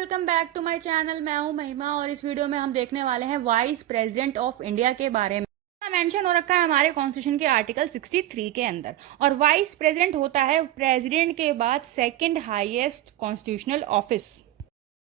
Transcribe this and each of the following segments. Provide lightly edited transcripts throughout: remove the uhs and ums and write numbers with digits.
Welcome back to my channel. मैं हूं महिमा और इस वीडियो में हम देखने वाले हैं वाइस प्रेसिडेंट ऑफ इंडिया के बारे में। मेंशन हो रखा है हमारे कॉन्स्टिट्यूशन के आर्टिकल 63 के अंदर। और वाइस प्रेसिडेंट होता है प्रेसिडेंट के बाद सेकंड हाईएस्ट कॉन्स्टिट्यूशनल ऑफिस।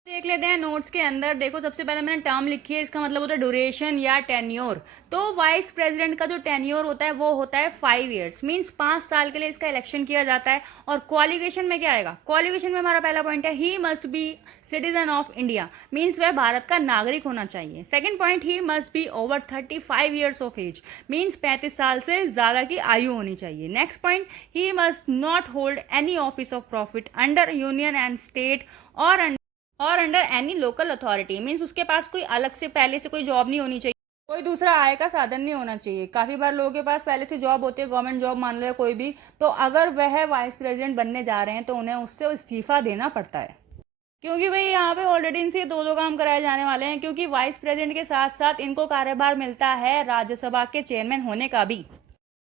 देख लेते हैं नोट्स के अंदर। देखो, सबसे पहले मैंने टर्म लिखी है, इसका मतलब होता है ड्यूरेशन या टेन्योर। तो वाइस प्रेसिडेंट का जो टेन्योर होता है वो होता है 5 ईयर्स, मींस 5 साल के लिए इसका इलेक्शन किया जाता है। और क्वालिफिकेशन में क्या आएगा? क्वालिफिकेशन में हमारा पहला पॉइंट है he must be citizen of India, means वह भारत का नागरिक होना चाहिए। Second point, he must be over 35 years of age, means 35 साल से ज्यादा की आयु होनी चाहिए। Next point, he must not hold any office of profit under union and state और under any local authority, means उसके पास कोई अलग से पहले से कोई जॉब नहीं होनी चाहिए, कोई दूसरा आय का साधन नहीं होना चाहिए। काफी बार लोगों के पास पहले से जॉब होती है, गवर्नमेंट जॉब मान लो या कोई भी, तो अगर वह वाइस प्रेसिडेंट बनने जा रहे हैं तो उन्हें उससे इस्तीफा देना पड़ता है, क्योंकि भाई यहाँ पे ऑलरेडी इनसे दो काम कराए जाने वाले हैं। क्योंकि वाइस प्रेसिडेंट के साथ साथ इनको कार्यभार मिलता है राज्यसभा के चेयरमैन होने का भी।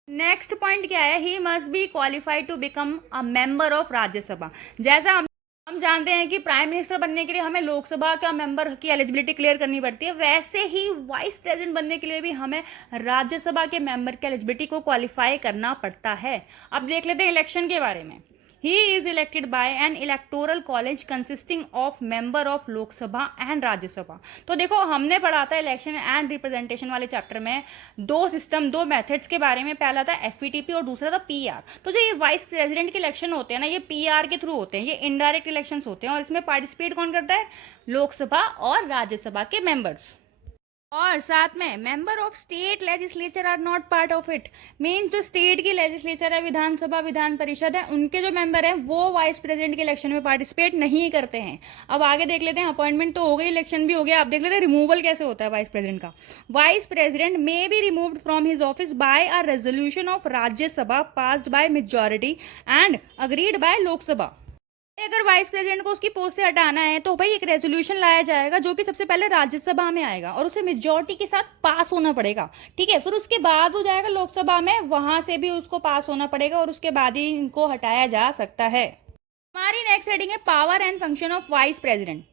नेक्स्ट पॉइंट क्या है? He must be qualified to become a member of Rajya Sabha. जैसा हम जानते हैं कि प्राइम मिनिस्टर बनने के लिए हमें लोकसभा का मेंबर की एलिजिबिलिटी क्लियर करनी पड़ती है, वैसे ही वाइस प्रेसिडेंट बनने के लिए भी हमें राज्यसभा के मेंबर की एलिजिबिलिटी को क्वालिफाई करना पड़ता है। अब देख लेते हैं इलेक्शन के बारे में। He is elected by an electoral college consisting of member of लोक सभा एंड राज्यसभा। तो देखो, हमने पढ़ा था इलेक्शन एंड रिप्रेजेंटेशन वाले चैप्टर में दो सिस्टम, दो मेथड्स के बारे में। पहला था एफईटीपी और दूसरा था पीआर। तो जो ये वाइस प्रेसिडेंट के इलेक्शन होते हैं ना, ये पीआर के थ्रू होते हैं, ये इनडायरेक्ट इलेक्शन होते हैं। और इसमें पार्टिसिपेट कौन करता है? लोकसभा और राज्यसभा के मेंबर्स। और साथ में member of state legislature are not part of it, mean जो स्टेट की लेजिस्लेचर है, विधानसभा विधान परिषद है, उनके जो मेंबर हैं वो वाइस प्रेसिडेंट के इलेक्शन में पार्टिसिपेट नहीं करते हैं। अब आगे देख लेते हैं। अपॉइंटमेंट तो हो गई, इलेक्शन भी हो गया। अब देख लेते हैं रिमूवल कैसे होता है वाइस प्रेसिडेंट का। Vice president may be removed from his office by a resolution of Rajya Sabha passed by majority and agreed by लोकसभा। अगर वाइस प्रेसिडेंट को उसकी पोस्ट से हटाना है तो भाई एक रेजोल्यूशन लाया जाएगा जो कि सबसे पहले राज्यसभा में आएगा और उसे मेजॉरिटी के साथ पास होना पड़ेगा। ठीक है, फिर उसके बाद वो जाएगा लोकसभा में, वहां से भी उसको पास होना पड़ेगा और उसके बाद ही इनको हटाया जा सकता है। हमारी नेक्स्ट हेडिंग है power and function of vice president.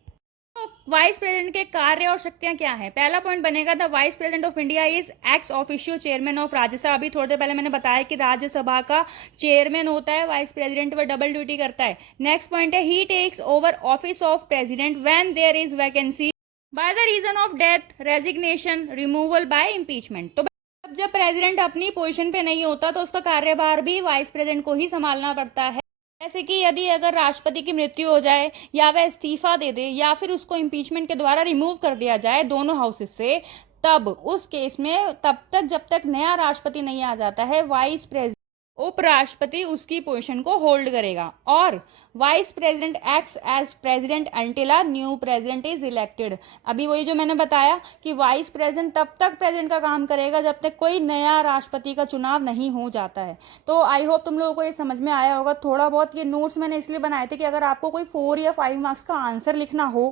तो वाइस प्रेसिडेंट के कार्य और शक्तियां क्या हैं? पहला पॉइंट बनेगा the vice president of India is ex officio chairman of Rajya Sabha. अभी थोड़ी देर पहले मैंने बताया कि राज्यसभा का चेयरमैन होता है वाइस प्रेसिडेंट, वह डबल ड्यूटी करता है। नेक्स्ट पॉइंट है he takes over office of president when there is vacancy by the reason of death, resignation, removal by impeachment. तो जब प्रेसिडेंट अपनी पोजीशन पे नहीं होता तो उसका कार्यभार भी वाइस प्रेसिडेंट को ही संभालना पड़ता है। जैसे कि यदि अगर राष्ट्रपति की मृत्यु हो जाए या वह इस्तीफा दे दे या फिर उसको इम्पीचमेंट के द्वारा रिमूव कर दिया जाए दोनों हाउसेस से, तब उस केस में तब तक जब तक नया राष्ट्रपति नहीं आ जाता है, वाइस प्रेसिडेंट उपराष्ट्रपति उसकी पोजीशन को होल्ड करेगा। और vice president acts as president until a new president is elected. अभी वही जो मैंने बताया कि वाइस प्रेसिडेंट तब तक प्रेसिडेंट का काम करेगा जब तक कोई नया राष्ट्रपति का चुनाव नहीं हो जाता है। तो आई होप तुम लोगों को ये समझ में आया होगा। थोड़ा बहुत ये नोट्स मैंने इसलिए बनाए थे कि अगर आपको कोई 4 या 5 मार्क्स का आंसर लिखना हो,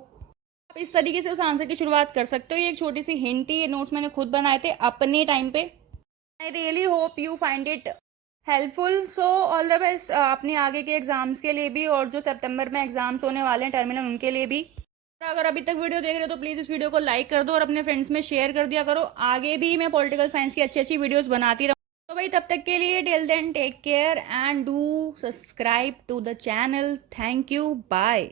आप इस तरीके से उस आंसर की शुरुआत कर सकते हो। ये एक छोटी सी हिंट ही, ये नोट्स मैंने खुद बनाए थे अपने टाइम पे। I really hope you find it helpful. So all the best अपने आगे के एग्जाम्स के लिए भी, और जो सितंबर में एग्जाम्स होने वाले हैं टर्मिनल, उनके लिए भी। अगर अभी तक वीडियो देख रहे हो तो प्लीज़ इस वीडियो को लाइक कर दो और अपने फ्रेंड्स में शेयर कर दिया करो। आगे भी मैं पॉलिटिकल साइंस की अच्छी अच्छी वीडियोस बनाती रहूँ। तो भाई तब तक के लिए till then take care and do subscribe to the channel. Thank you, bye.